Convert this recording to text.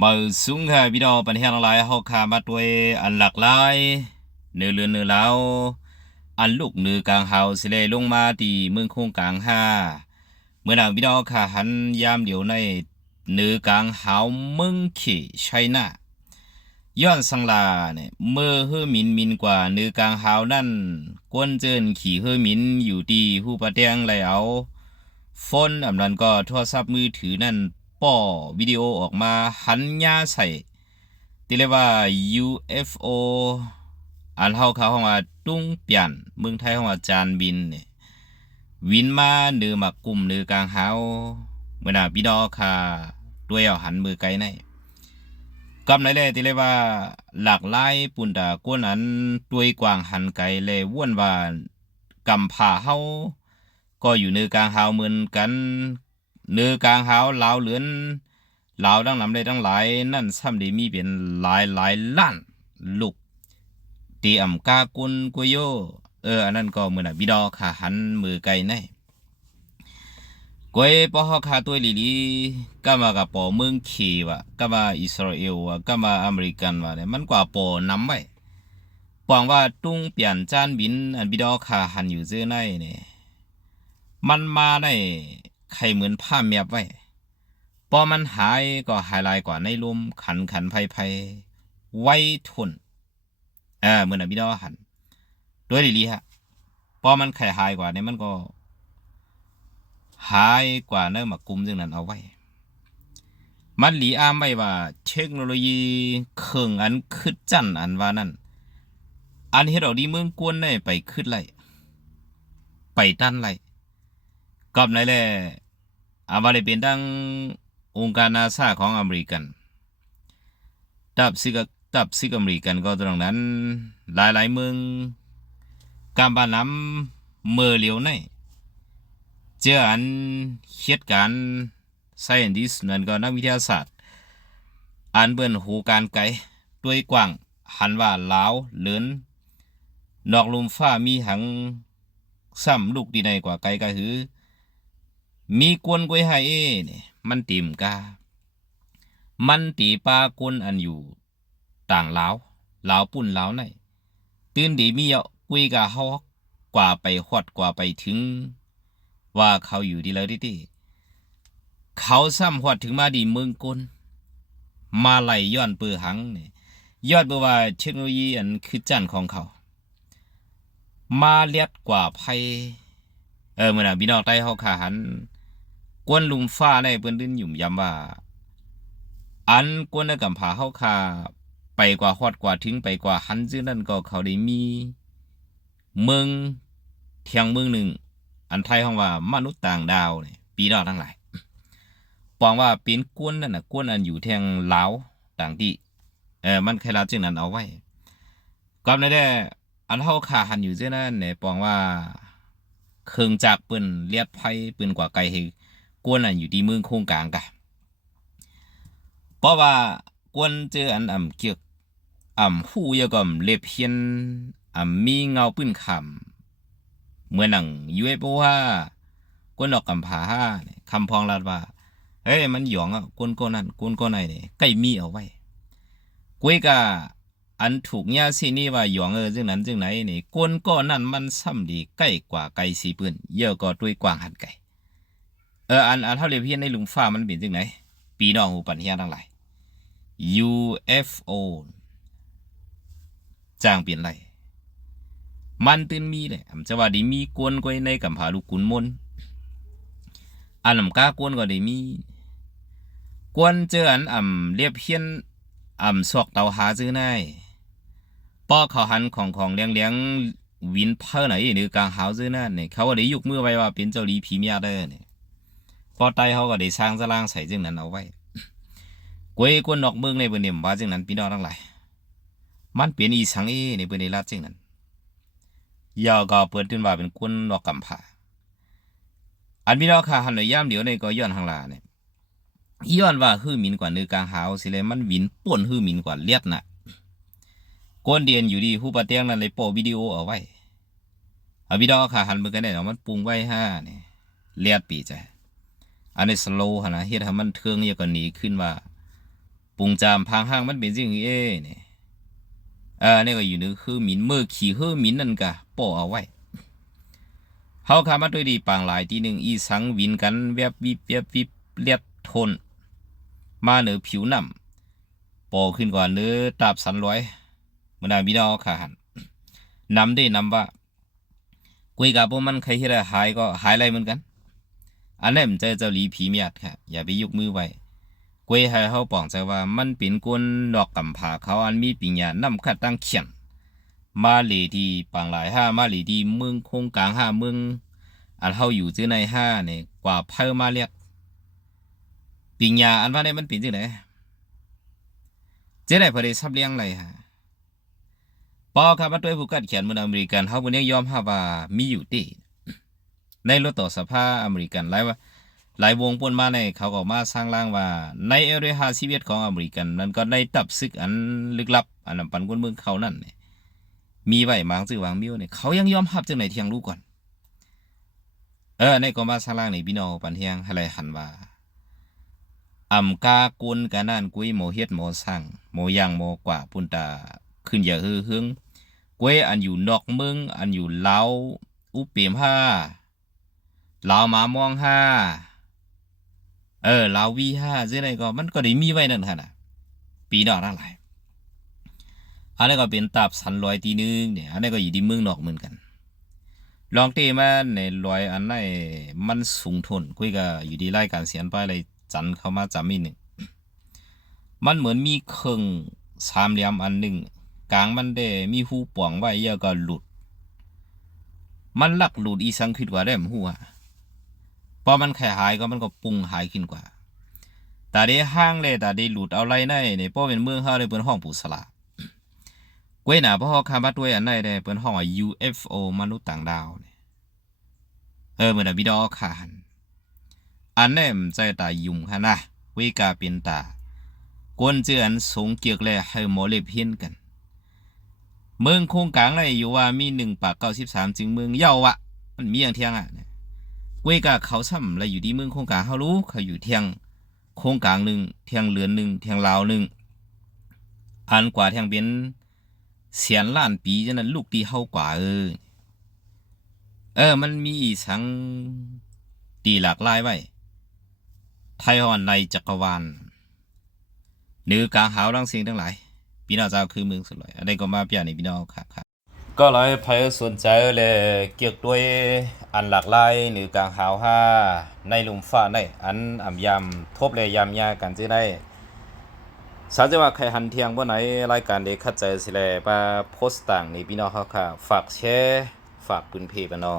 มาสูงค่ะพี่น้องปัญหาหลายเฮาขามาด้วอันหลากหลายเนื้อเลือนเนื้อเหลาอันลูกเนื้อกลางเฮาสิเลลงมาตีเมืองโคงกลางห้าเมื่อนั้นพี่น้องค่ะหันยามเดียวในเนื้อกลางเฮาเมืองขี่ไชน่าย้อนสังลาเนี่ยเมื่อเฮือมินมินกว่าเนื้อกลางเฮานั่นกวนเจินขี่เฮือมินอยู่ดีหูปะแดงไหลเอาฟนอำนั้นก็โทรศัพท์มือถือนั่น ป้อวิดีโอออกมาหันยาใส่ที่เรียกว่า UFO อันเฮาเขาห้องว่าตุ้งเปลี่ยนเมืองไทยห้องว่าจานบินเนี่ยวินมาเนือมากลุ่มเนือกลางเฮาเมื่อน่ะพี่น้อค่ะด้วยเอาหันมือไกลในกำไหนเลยที่เรียกว่าหลากหลายปุ่นตากวนอันด้วยกว้างหันไกลเลยว่วนว่ากำผ่าเฮาก็อยู่เนือกลางเฮาเหมือนกัน เนื้อกลางหาวลาวเหลือนลาวดังนำได้ทั้งหลาย นั่นซ้ำได้มีเป็นหลายหลายล้านลูกตีอ่ำกากุนกุยโยเอออันนั้นก็เมือนบิดอขาหันมือไกลในกวยปอฮอคาตัวลีลีก็มากับปอเมืองขีวะก็มาอิสราเอลวะก็มาอเมริกันวะเนี่ยมันกว่าปอนำไว้ปองว่าตุ้งเปลี่ยนจานบิน อันบิดอขาหันอยู่เจอในเนี่ยมันมาได้ ใครเหมือนผ้าเมียบไว้พอมันหายก็หายลายกว่าในลมขันขันไพ่ไพ่ไว้ทนเออเหมือนอบิดอหันด้วยดีฮะพอมันไข่หายกว่านี้มันก็ หายกว่าเนื้อมากุมจึงนั้นเอาไว้ มันหลีอามไว้ว่า เทคโนโลยีเครื่องอันคืดจันอันว่านั่นอันเฮ็ดเอาดีเมืองกวนได้ไปคืดไล่ไปตั้นไล่ กับไหนและอามาเลยเป็นตั้งองค์การนาซาของอเมริกัน ตับซิกตับซิกอเมริกันก็ตรงนั้น หลายหลายเมืองการบ้านน้ำเมื่อเหลียวในเจออันเหตุการณ์ scientist นั่นก็นักวิทยาศาสตร์ อันเบิ่นหูการไกลด้วยกว้าง หันว่าลาวเลือนนอกลุมฟ้ามีหังซ้ำลูกดีในกว่าไกลก็คือ มีกวนกวยไฮเอเนี่ยมันติมกา มันตีปากวนอันอยู่ ต่างลาวลาวปุ่นลาวในตื่นดีมีเอากุยกาเฮากว่าไปฮอดกว่าไปถึง ว่าเขาอยู่ดีแล้วดิติเขาซ้ำฮอดถึงมาดีเมืองกลมาไล่ย้อนปือหังเนี่ยยอดเบื่อว่าเทคโนโลยีอันคือจันของเขา มาเลียดกว่าภัย เออเมื่อน่ะพี่น้องใต้เฮาขาหัน กวนลุมฟ้าในเปิ้นดินหยุ่มยำว่า อันกวนในกำผาเฮาคาไปกว่าฮอดกว่าถึงไปกว่าหันซื่อนั่นก็เขาได้มี เมืองเทียงเมืองหนึ่ง อันไทยห้องว่ามนุษย์ต่างดาวเนี่ยปีนอกทั้งหลายปองว่าเป็นกวนนั่นน่ะกวนอันอยู่เทียงลาวต่างที่เออมันใครลาวจึงนั้นเอาไว้ก็ในได้อันเฮาขาหันอยู่ซื่อนั่นเนี่ยปองว่าเครื่องจักปืนเลียดไพ่ปืนกว่าไกลให้ กวนอันอยู่ที่เมืองโคงกลางกะเพราะว่ากวนเจออันอ่ำเกียกอ่ำหู้ยก็เล็บเพียนอ่ำมีเงาปืนคำเมื่อหนังยูเอฟโอฮากวนออกกำผาห้าคำพองลาดว่าเฮ้ยมันหยองอะกวนก็นั่นกวนก็ไหนเนี่ยใกล้มีเอาไว้กุ้ยกะอันถูกยาสินี่ว่าหยองเออจึงนั้นจึงไหนนี่กวนก็นั่นมันซ้ำดีใกล้กว่าไกลสีปืนเยอะก็ด้วยกว้างหันไกล เอออันอันเท่าเรียบเพียนในลุงฟ้ามันเป็นจึงไหนปีน้องหูปัญญาทั้งหลาย UFO จ้างเปลี่ยนไรมันตื่นมีเลยอำจะว่าดีมีกวนก้อยในกำผาลูกกุนมนอันอำกากวนก็ได้มี กวนเจออันอำเรียบเพียนอ่ำซอกเตาหาซื้อในป้อเขาหันของของเลี้ยงเลี้ยงวินเพอไหนหรือกลางหาวซื้อนั่นเนี่ยเขาก็ได้ยุกมือไว้ว่าเป็นเจ้าลีพีเมียเด้อเนี่ย พอไตเขาก็ได้สร้างสลางใส่จึงนั้นเอาไว้กวยกวนนอกเมืองในเบอร์เนี่ยว่าจึงนั้นพี่น้องทั้งหลายมันเปลี่ยนอีสังเอในเบอร์ในลาดจึงนั้นยาก็เปิดขึ้นว่าเป็นกวนนอกกำผาอันพี่น้องค่ะหันในย่ามเดี๋ยวในก็ย้อนทางลาเนี่ยย้อนว่าฮื้อมินกว่าเนื้อกลางหาวสิเลยมันวินป่นฮื้อมินกว่าเลียดน่ะก้นเดียนอยู่ดีผู้ปะเตียงนั่นเลยโปวิดีโอเอาไว้เอาวิดีโอขาหันมือกันได้เนาะมันปรุงไว้ห้าเนี่ยเลียดปีใจ อันนี้สโลว์หั่นะเฮ็ดให้มันเทืองเยอะกว่านี้ขึ้นว่าปุงจามพังห้างมันเป็นสิ่งเอ้เนี่ยเออนี่ก็อยู่นึกคือหมินเมื่อขี่เฮือหมินนั่นกะโปะเอาไว้เฮาคามาด้วยดีปางหลายที่หนึ่งอีสังวินกันแวบวิบแวบวิบเลียดทน มาเหนือผิวน้ำปอขึ้นกว่าเนื้อตาบสันร้อยมันได้พี่น้องขาหันนำได้นำว่ากุยกับพวกมันใครที่ได้หายก็หายอะไรเหมือนกัน อันนี้มันจะเจ้าหลีผีเมียดค่ะอย่าไปยกมือไว้กวยให้เขาปองใจว่ามันเป็นกวนดอกกำผาเขาอันมีปิญญานำคัดตั้งเขียนมาเลดีปางหลายห้ามาเลดีเมืองคงกลางห้าเมืองอันเฮาอยู่จื้อในห้าเนี่ยกว่าเพิ่มมาเรียกปิญญาอันว่าเนี่ยมันเป็นจังไดเจ๊ได้พอได้ซับเลี้ยงไรฮะปอครับมาด้วยผู้กัดเขียนเมืองอเมริกันเฮาบ่เนี่ยอมรับว่ามีอยู่ติ ในรถต่อสภาอเมริกันหลายว่าหลายวงปนมาในเขาก็มาสร้างร่างว่าในเอเรฮาซีเวียตของอเมริกันนั้นก็ได้ตับซึกอันลึกลับ อันนั้นปันกวนเมืองเขานั่นเนี่ยมีไว้มางซื่อวางมิวเนี่ยเขายังยอมรับจังไหนเที่ยงรู้ก่อน เออในก็มาสร้างร่างในพี่น้องปันเฮียงให้ไรหันว่าอำกากุนกะนั่นกุยโมเฮ็ดโมสร้างโมยังโมกว่าปุ่นตาขึ้นอย่าฮือฮึงกุยอันอยู่นอกเมืองอันอยู่เล้าอุเปมห้า ลาวมามองห้าเออลาววีห้าซึ่งอะไรก็มันก็ได้มีไว้นั่นค่ะนะปีนอกนั่นหลอันนี้ก็เป็นตับสันลอยตีหนึงเนี่ยอันนี้ก็อยู่ที่เมืองนอกเหมือนกัน ลองเตมาในลอยอันไหนมันสูงทนคุยก็อยู่ที่รายการเสียนไปอะไรจันเข้ามาจำมีหนึ่งมันเหมือนมีเครื่องสามเหลี่ยมอันหนึ่งกลางมันได้มีหูป่วงไว้แล้วก็หลุด มันลักหลุดอีสังคิดว่าได้มหัว พอมันแค่หายก็มันก็ปรุงหายขึ้นกว่าแต่ได้ห้างเลยแต่ได้หลุดเอาไรในเนี่ยเพราะเป็นเมืองเฮาเลยเป็นห้องปูสลาเว้ยหนาพราะเขาคำว่าด้วยอันไหนได้เป็นห้องว่า UFO มนุษย์ต่างดาวเนี่ยเออเหมือนวิดอคาหันอันนี้มันใจตายุ่มค่ะนะวยกาเป็นตากวนเจือนสงเกียกเลยให้หมอเล็บเพี้ยนกัน เมืองโคงกลางเลยอยู่ว่ามีหนึ่งปากเก้าสิบสามจึงเมืองเยาวะ มันมีอย่างเที่ยงอะ เวยกาเขาซ้ำแล้วอยู่ที่เมืองโครงกลางเขารู้เขาอยู่เทียงโครงกลางหนึ่งเทียงเรือนหนึ่งเทียงลาวหนึ่งอันกว่าเทียงเป็นเสียนล้านปีฉะนั้นลูกที่เฮากว่าเออเออ มันมีอีสังตีหลากหลายไว้ไทยฮอนในจักรวาลหรือกาหาวรังเสิ่งทั้งหลายพี่น้องเจ้าคือเมืองสุดเลยอันนี้ก็มาเปียนในพี่น้องครับ ก็เลยใครสนใจเลยเกี่ยวด้วยอันหลากหลายหรือกลางหาวห้าในลุมฟ้าในอันอ่ำยำทบเลยยำยากันจะได้สาจะว่าใครหันเทียงบ่ไหนรายการเด็กขัดใจสิแลปาโพสต์ต่างในพี่น้องเขาค่ะ ฝากแชร์ฝากปืนเพย์ปะน้อ